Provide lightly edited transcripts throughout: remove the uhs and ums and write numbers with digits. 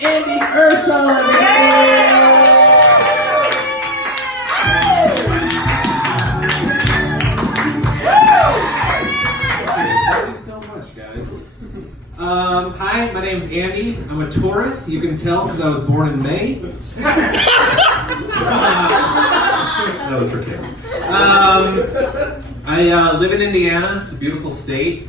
Andy Urson. Thank you so much, guys. Hi, my name's Andy. I'm a Taurus. You can tell because I was born in May. That was for Kim. I live in Indiana. It's a beautiful state.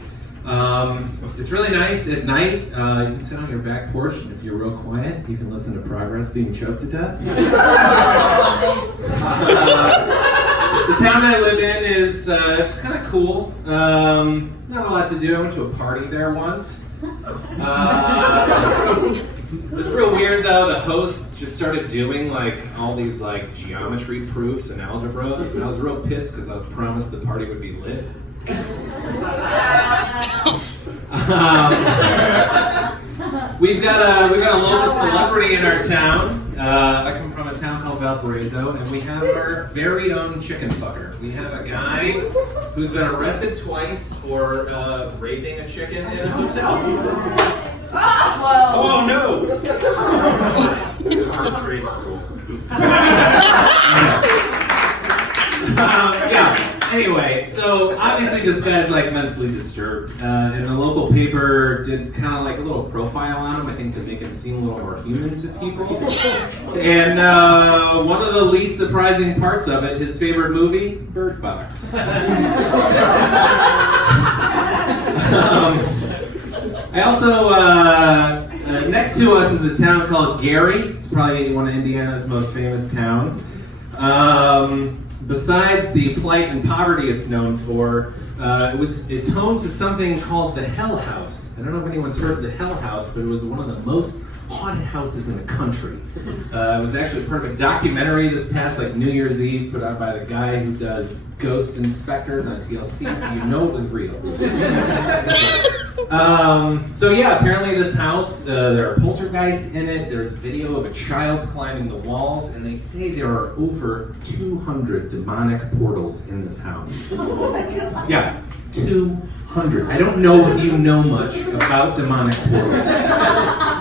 It's really nice at night. You can sit on your back porch, and if you're real quiet, you can listen to Progress being choked to death. The town I live in is it's kind of cool. Not a lot to do. I went to a party there once. It was real weird though. The host just started doing like all these like geometry proofs and algebra, and I was real pissed because I was promised the party would be lit. We've got a local celebrity in our town. I come from a town called Valparaiso, and we have our very own chicken fucker. We have a guy who's been arrested twice for raping a chicken in a hotel. Oh no! It's a trade school. Yeah. Anyway, so obviously this guy's like mentally disturbed, and the local paper did kind of like a little profile on him, I think, to make him seem a little more human to people. And one of the least surprising parts of it, his favorite movie, Bird Box. I also, next to us is a town called Gary. It's probably one of Indiana's most famous towns. Besides the plight and poverty it's known for, it's home to something called the Hell House. I don't know if anyone's heard of the Hell House, but it was one of the most haunted houses in the country. It was actually part of a documentary this past like New Year's Eve put out by the guy who does Ghost Inspectors on TLC, so you know it was real. So yeah, apparently this house, there are poltergeists in it, there's video of a child climbing the walls, and they say there are over 200 demonic portals in this house. Yeah, 200. I don't know if you know much about demonic portals,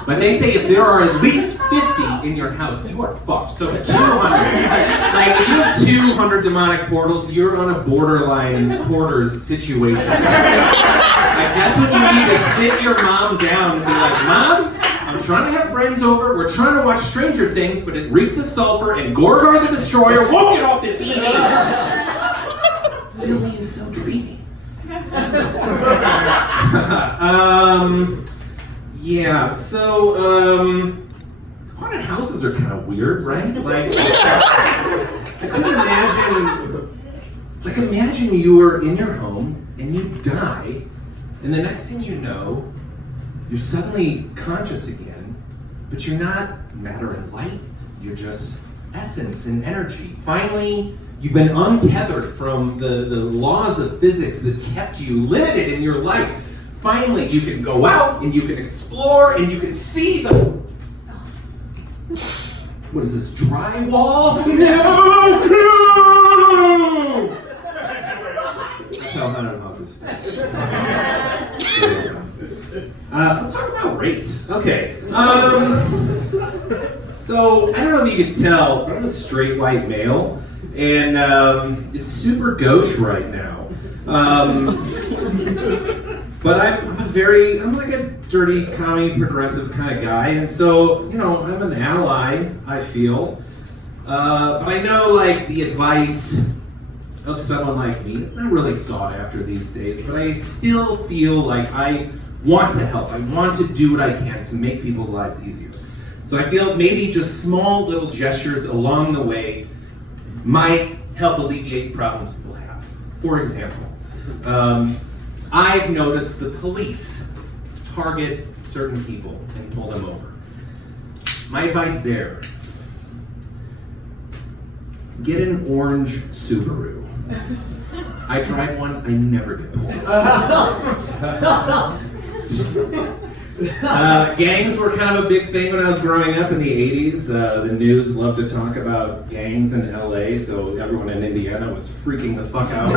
but they say if there are at least 50 in your house, you are fucked. So 200. Like, if you have 200 demonic portals, you're on a borderline quarters situation. Like, that's when you need to sit your mom down and be like, Mom, I'm trying to have friends over, we're trying to watch Stranger Things, but it reeks of sulfur, and Gorgar the Destroyer won't get off the TV. Billy is so dreamy. Yeah, so, haunted houses are kind of weird, right? Like, I couldn't imagine you were in your home and you die, and the next thing you know, you're suddenly conscious again, but you're not matter and light, you're just essence and energy. Finally, you've been untethered from the laws of physics that kept you limited in your life. Finally, you can go out and you can explore and you can see the... What is this, drywall? No! That's how haunted houses start. Let's talk about race. Okay. So, I don't know if you can tell, but I'm a straight white male, and it's super gauche right now. But I'm like a dirty, commie, progressive kind of guy, and so, you know, I'm an ally, I feel. But I know, like, the advice of someone like me, it's not really sought after these days, but I still feel like I want to help. I want to do what I can to make people's lives easier. So I feel maybe just small little gestures along the way might help alleviate problems people have. For example, I've noticed the police target certain people and pull them over. My advice there, get an orange Subaru. I tried one, I never get pulled. Gangs were kind of a big thing when I was growing up in the 80s. The news loved to talk about gangs in LA, so everyone in Indiana was freaking the fuck out.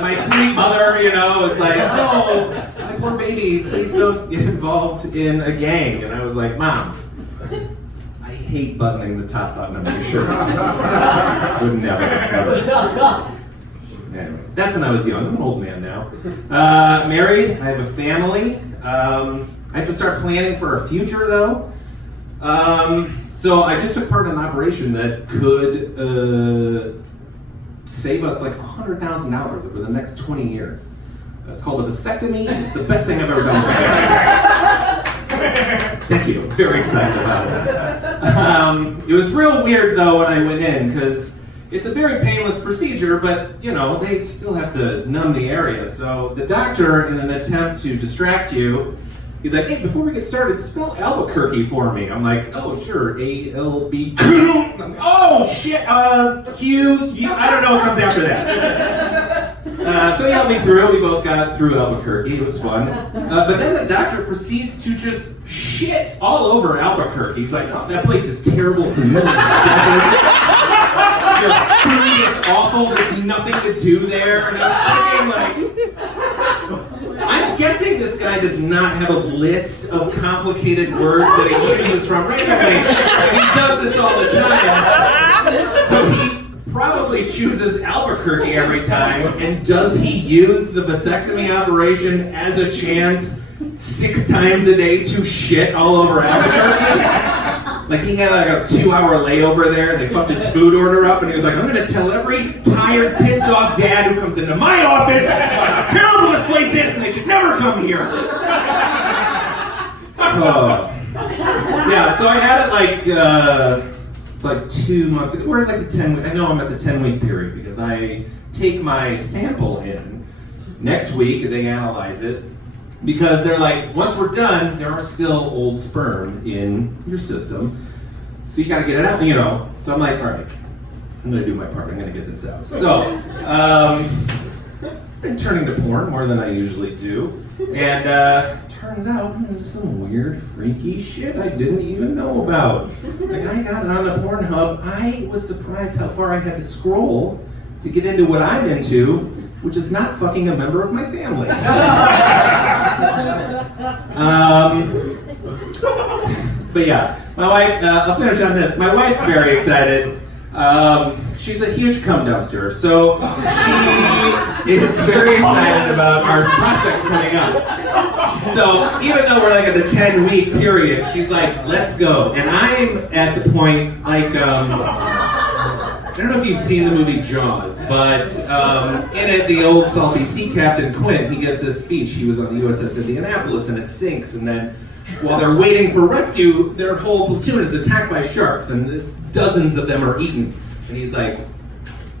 My sweet mother, was like, oh, my poor baby, please don't get involved in a gang. And I was like, Mom, I hate buttoning the top button of my shirt. Would never, ever. Anyways, that's when I was young. I'm an old man now. Married, I have a family. I have to start planning for a future, though. So I just took part in an operation that could save us like $100,000 over the next 20 years. It's called a vasectomy. It's the best thing I've ever done. Thank you. Very excited about it. It was real weird though when I went in because it's a very painless procedure, but they still have to numb the area. So the doctor, in an attempt to distract you, he's like, hey, before we get started, spell Albuquerque for me. I'm like, oh, sure, A-L-B. Oh, shit, Q. I don't know what comes after that. So he helped me through. We both got through Albuquerque. It was fun. But then the doctor proceeds to just shit all over Albuquerque. He's like, oh, that place is terrible to live in. Your food is awful. There's nothing to do there. And I'm thinking, I'm guessing this guy does not have a list of complicated words that he chooses from randomly. And he does this all the time. So he probably chooses Albuquerque every time. And does he use the vasectomy operation as a chance 6 times a day to shit all over Albuquerque? Like he had like a 2-hour layover there, and they fucked his food order up, and he was like, I'm gonna tell every tired, pissed off dad who comes into my office how terrible this place is, and they should never come here. Yeah, so I had it like, it's like 2 months ago. We're in like the 10-week, I know I'm at the 10-week period because I take my sample in. Next week, they analyze it. Because they're like, once we're done, there are still old sperm in your system. So you gotta get it out, So I'm like, all right, I'm gonna do my part. I'm gonna get this out. So, been turning to porn more than I usually do. And turns out there's some weird, freaky shit I didn't even know about. Like I got it on the Pornhub. I was surprised how far I had to scroll to get into what I'm into, which is not fucking a member of my family. But yeah, my wife, I'll finish on this. My wife's very excited. She's a huge cum dumpster, so she is very excited about our prospects coming up. So even though we're like at the 10-week period, she's like, let's go. And I'm at the point, like, I don't know if you've seen the movie Jaws, but in it, the old salty sea captain, Quint, he gives this speech. He was on the USS Indianapolis, and it sinks, and then while they're waiting for rescue, their whole platoon is attacked by sharks, and dozens of them are eaten. And he's like,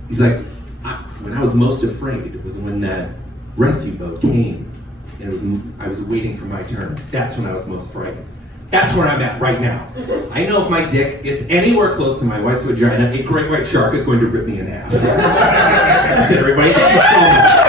when I was most afraid was when that rescue boat came, and I was waiting for my turn. That's when I was most frightened. That's where I'm at right now. I know if my dick gets anywhere close to my wife's vagina, a great white shark is going to rip me in half. That's it, everybody. Thank you so much.